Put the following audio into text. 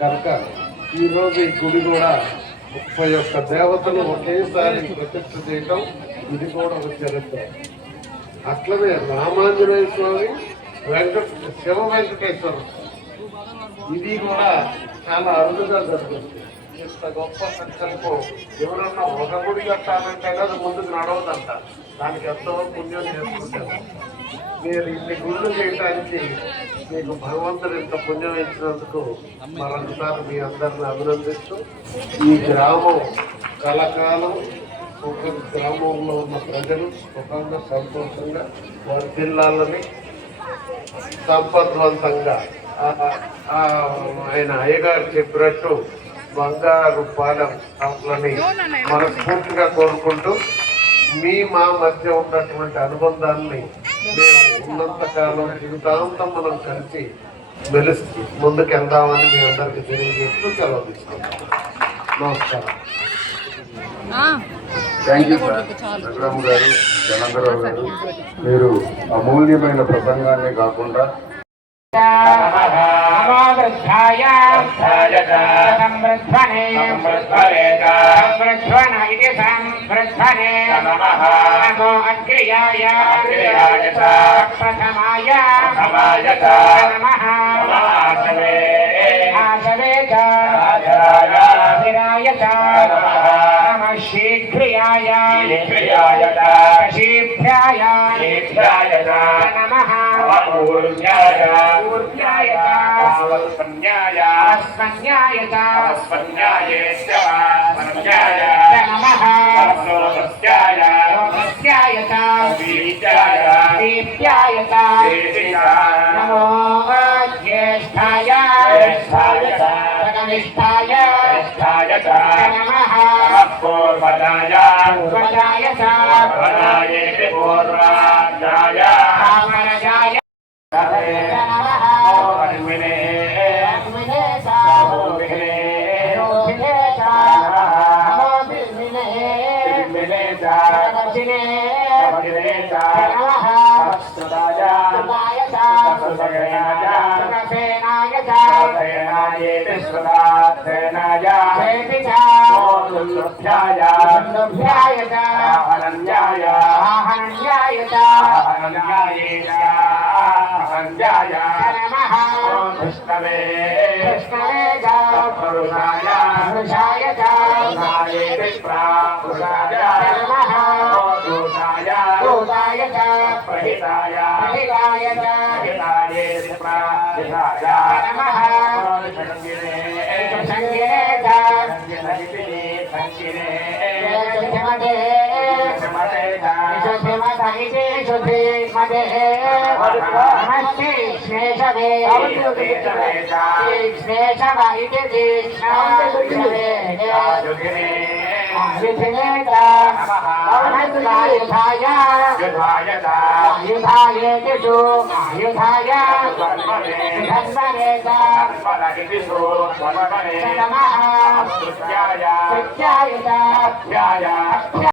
కనుక ఈరోజు ఈ గుడి కూడా 31 దేవతలు ఒకేసారి ప్రతిష్ఠ చేయటం ఇది కూడా ఒక చరిత్ర. అట్లనే రామాంజనేయ స్వామి శివ వెంకటేశ్వర ఇది కూడా చాలా అరుదుగా జరుగుతుంది. ఇంత గొప్ప సంకల్పం ఎవరన్నా ఒక గుడి కట్టాలంటే అది ముందుకు నడవదంట. దానికి ఎంతో పుణ్యం చేసుకుంటారు. మీరు ఇన్ని గుళ్ళు చేయడానికి మీకు భగవంతుడు ఇంత పుణ్యం ఇచ్చినందుకు మరొకసారి మీ అందరిని అభినందిస్తూ ఈ గ్రామం కలకాలం గ్రామంలో ఉన్న ప్రజలు సుఖంగా సంతోషంగా వారి జిల్లాలని సంపద్వంతంగా ఆయన అయ్యగారు చెప్పినట్టు బంగారు పాలెం కావాలని మనస్ఫూర్తిగా కోరుకుంటూ మా మధ్య ఉన్నటువంటి అనుబంధాన్ని మేము ఉన్నంతకాలం జీవితాంతం మనం కలిసి మెలిసి ముందుకెళ్దామని మీ అందరికీ తెలియజేస్తూ సెలవు తీసుకుంటాం. నమస్కారం. Thank you sir. రఘురామ్ గారు, జనందరావు గారు, మీరు అమూల్యమైన ప్రసంగాన్ని కాకుండా शीघ्रियाय शीघ्राय नमः ऊर्ध्याय अस्मन्याय नमः सोमस्याय दीप्याय नमो ज्येष्ठाय कनिष्ठाय नमः पूर्वजाय पूर्वाजाय